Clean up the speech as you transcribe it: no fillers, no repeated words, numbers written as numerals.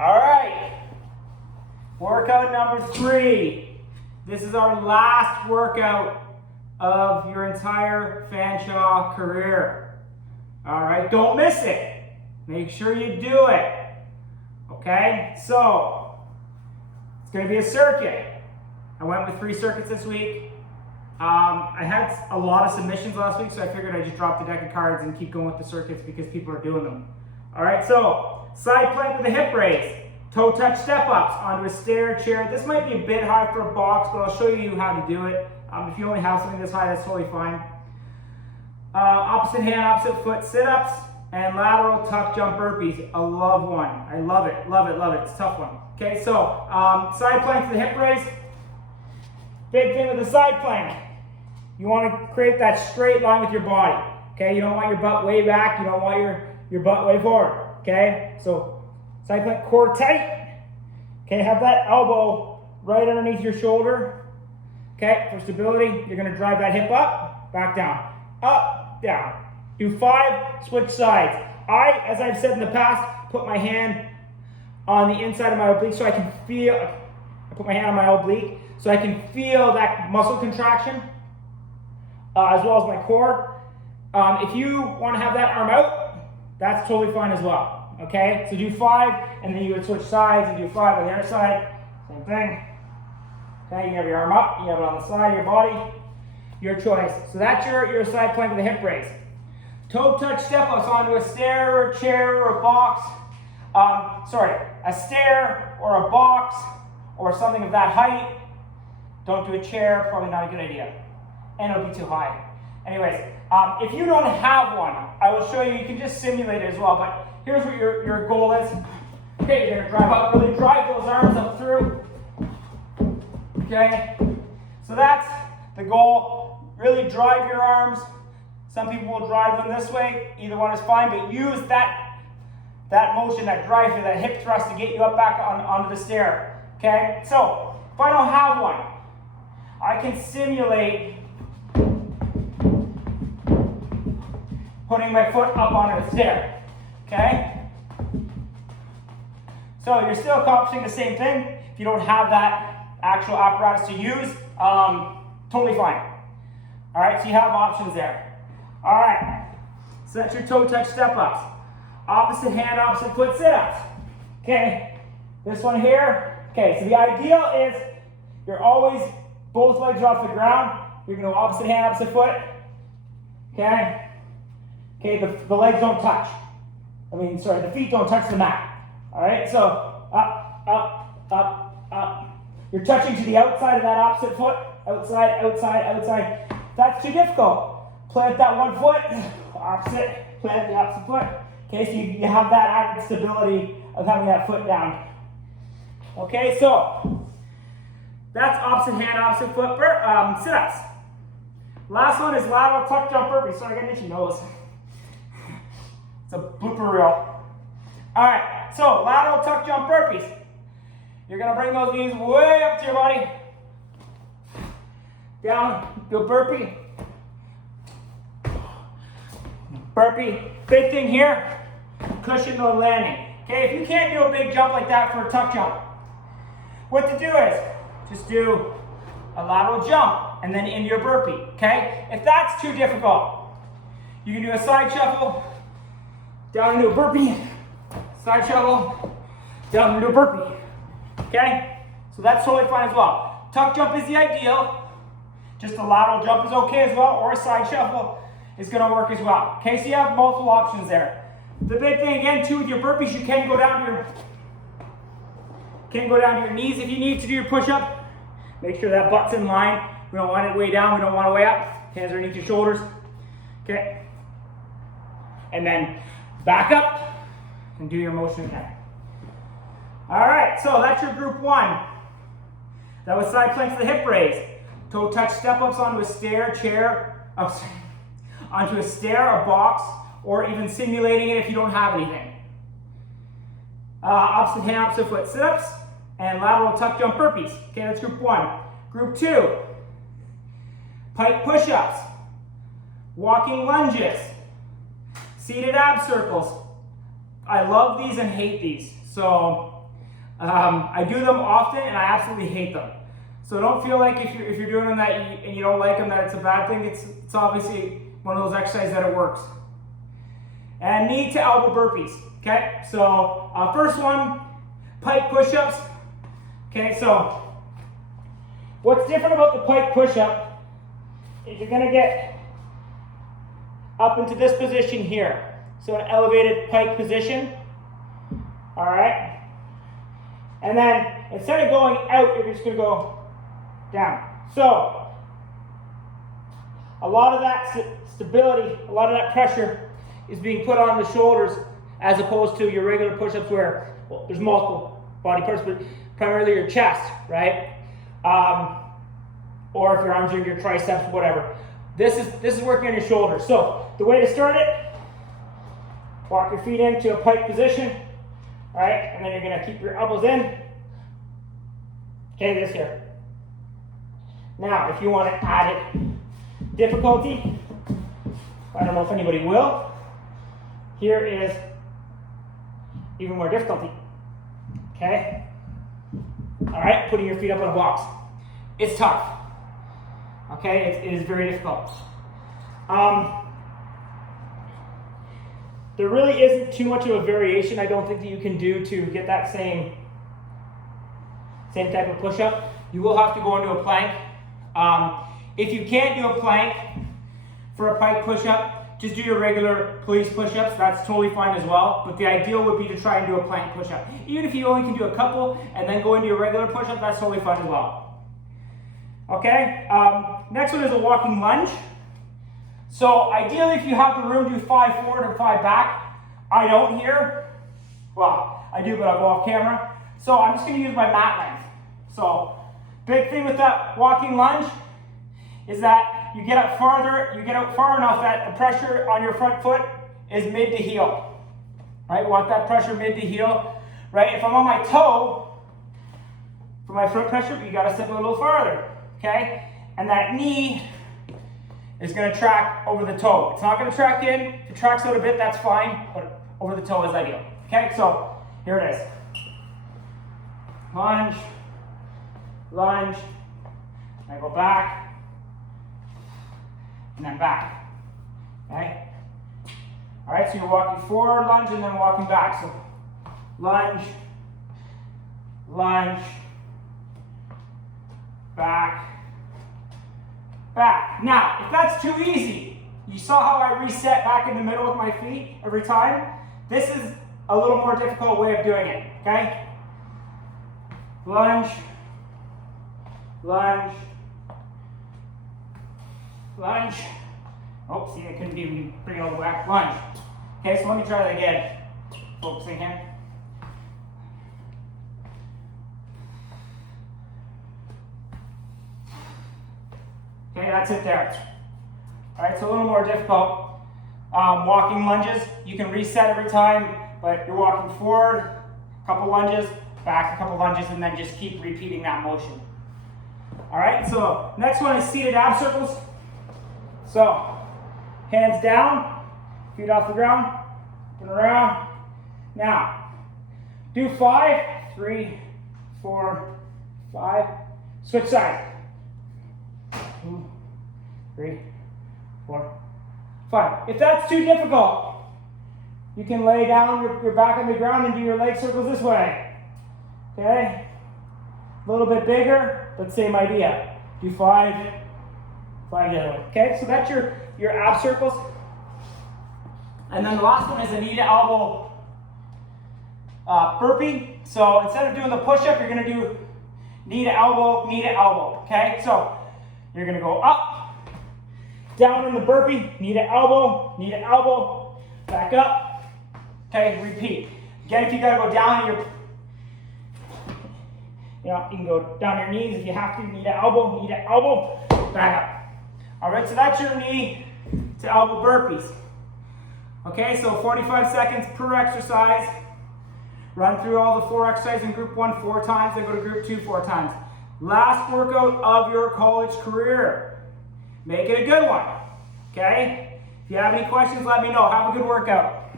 All right. Workout number 3. This is our last workout of your entire Fanshawe career. All right, don't miss it. Make sure you do it. Okay, so it's going to be a circuit. I went with 3 circuits this week. I had a lot of submissions last week, so I figured I'd just drop the deck of cards and keep going with the circuits because people are doing them. All right, so side plank with a hip raise, toe touch step ups onto a stair chair. This might be a bit hard for a box, but I'll show you how to do it. If you only have something this high, that's totally fine. Opposite hand, opposite foot sit-ups and lateral tuck jump burpees. A love one. I love it, love it, love it. It's a tough one. Okay, so side plank to the hip raise. Big thing with the side plank. You want to create that straight line with your body. Okay, you don't want your butt way back. You don't want your butt way forward. Okay, so side plank, core tight. Okay, have that elbow right underneath your shoulder. Okay, for stability, you're going to drive that hip up, back down, up, down. Do 5, switch sides. As I've said in the past, put my hand on the inside of my oblique so I can feel, I put my hand on my oblique so I can feel that muscle contraction as well as my core. If you want to have that arm out, that's totally fine as well. Okay, so do 5 and then you would switch sides and do 5 on the other side, same thing. Okay, you have your arm up, you have it on the side of your body, your choice. So that's your side plank with a hip raise. Toe touch step ups onto a stair or a chair or a box. A stair or a box or something of that height. Don't do a chair, probably not a good idea. And it'll be too high. Anyways, if you don't have one, I will show you, you can just simulate it as well, but here's what your goal is. Okay, you're gonna drive up, really drive those arms up through. Okay, so that's the goal. Really drive your arms. Some people will drive them this way. Either one is fine, but use that motion, that drive through, that hip thrust to get you up back onto the stair. Okay, so if I don't have one, I can simulate putting my foot up onto the stair. Okay, so you're still accomplishing the same thing. If you don't have that actual apparatus to use, totally fine. All right, so you have options there. All right, so that's your toe touch step ups. Opposite hand, opposite foot sit ups. Okay, this one here. Okay, so the ideal is you're always, both legs are off the ground. You're gonna go opposite hand, opposite foot. Okay, the legs don't touch. The feet don't touch the mat. All right, so up, up, up, up. You're touching to the outside of that opposite foot. Outside, outside, outside. If that's too difficult, plant that one foot, opposite, plant the opposite foot. Okay, so you have that added stability of having that foot down. Okay, so that's opposite hand, opposite foot sit-ups. Last one is lateral tuck jump burpees. Sorry, I got an itchy nose. It's a blooper reel. All right, so lateral tuck jump burpees. You're gonna bring those knees way up to your body. Down, do a burpee. Burpee. Big thing here, cushion the landing. Okay, if you can't do a big jump like that for a tuck jump, what to do is just do a lateral jump and then into your burpee. Okay, if that's too difficult, you can do a side shuffle, down into a burpee, side shuffle, down into a burpee. Okay, so that's totally fine as well. Tuck jump is the ideal. Just a lateral jump is okay as well, or a side shuffle is going to work as well. Okay, so you have multiple options there. The big thing again too with your burpees, you can go down to your knees if you need to do your push-up. Make sure that butt's in line. We don't want it way down, we don't want it way up. Hands are underneath your shoulders. Okay, and then back up and do your motion again. All right, so that's your group 1. That was side planks to the hip raise. Toe touch step ups onto a stair, onto a stair, a box, or even simulating it if you don't have anything. Opposite hand, opposite foot sit ups, and lateral tuck jump burpees. Okay, that's group 1. Group 2, pike push ups, walking lunges, seated ab circles. I love these and hate these. So I do them often and I absolutely hate them. So don't feel like if you're doing them and you don't like them that it's a bad thing. It's obviously one of those exercises that it works. And knee to elbow burpees. Okay, so first one, pike push-ups. Okay, so what's different about the pike push-up is you're gonna get up into this position here. So an elevated pike position. All right. And then instead of going out, you're just gonna go down. So a lot of that stability, a lot of that pressure is being put on the shoulders as opposed to your regular push-ups where, well, there's multiple body parts, but primarily your chest, right? Or if your arms are your triceps, whatever. This is working on your shoulders. So the way to start it, walk your feet into a pike position, all right? And then you're gonna keep your elbows in. Okay, this here. Now, if you want to add it difficulty, I don't know if anybody will, here is even more difficulty. Okay? All right, putting your feet up on a box. It's tough. Okay, it is very difficult. There really isn't too much of a variation, I don't think, that you can do to get that same type of push-up. You will have to go into a plank. If you can't do a plank for a pike push-up, just do your regular police push-ups. That's totally fine as well. But the ideal would be to try and do a plank push-up. Even if you only can do a couple and then go into your regular push-up, that's totally fine as well. Okay, next one is a walking lunge. So ideally, if you have the room, do 5 forward or 5 back. I don't here. Well, I do, but I'll go off camera. So I'm just going to use my mat length. So big thing with that walking lunge is that you get up farther, you get out far enough that the pressure on your front foot is mid to heel. Right? You want that pressure mid to heel. Right? If I'm on my toe, for my foot pressure, you got to step a little farther. Okay? And that knee is going to track over the toe. It's not going to track in. If it tracks out a bit, that's fine, but over the toe is ideal. Okay? So here it is. Lunge, lunge, and I go back, and then back, okay? All right, so you're walking forward, lunge, and then walking back. So lunge, lunge, back, back. Now, if that's too easy, you saw how I reset back in the middle with my feet every time? This is a little more difficult way of doing it, okay? Lunge, lunge, lunge. Oh, see, I couldn't even bring it all the way back. Lunge. Okay, so let me try that again. Focusing here. Okay, that's it there. All right, so a little more difficult. Walking lunges, you can reset every time, but you're walking forward, a couple lunges, back a couple lunges, and then just keep repeating that motion. All right, so next one is seated ab circles. So hands down, feet off the ground, and around. Now, do 5, 3, 4, 5. Switch sides. 2, 3, 4, 5. If that's too difficult, you can lay down your back on the ground and do your leg circles this way. Okay? A little bit bigger, but same idea. Do 5, 5 the other way. Okay? So that's your ab circles. And then the last one is a knee to elbow burpee. So instead of doing the push-up, you're going to do knee to elbow. Okay? So you're going to go up, down in the burpee, knee to elbow, back up. Okay? Repeat. Again, if you got to go down, you can go down your knees if you have to, knee to elbow, back up. All right, so that's your knee to elbow burpees. Okay, so 45 seconds per exercise. Run through all the 4 exercises in group 1 4 times, then go to group 2 4 times. Last workout of your college career. Make it a good one. Okay? If you have any questions, let me know. Have a good workout.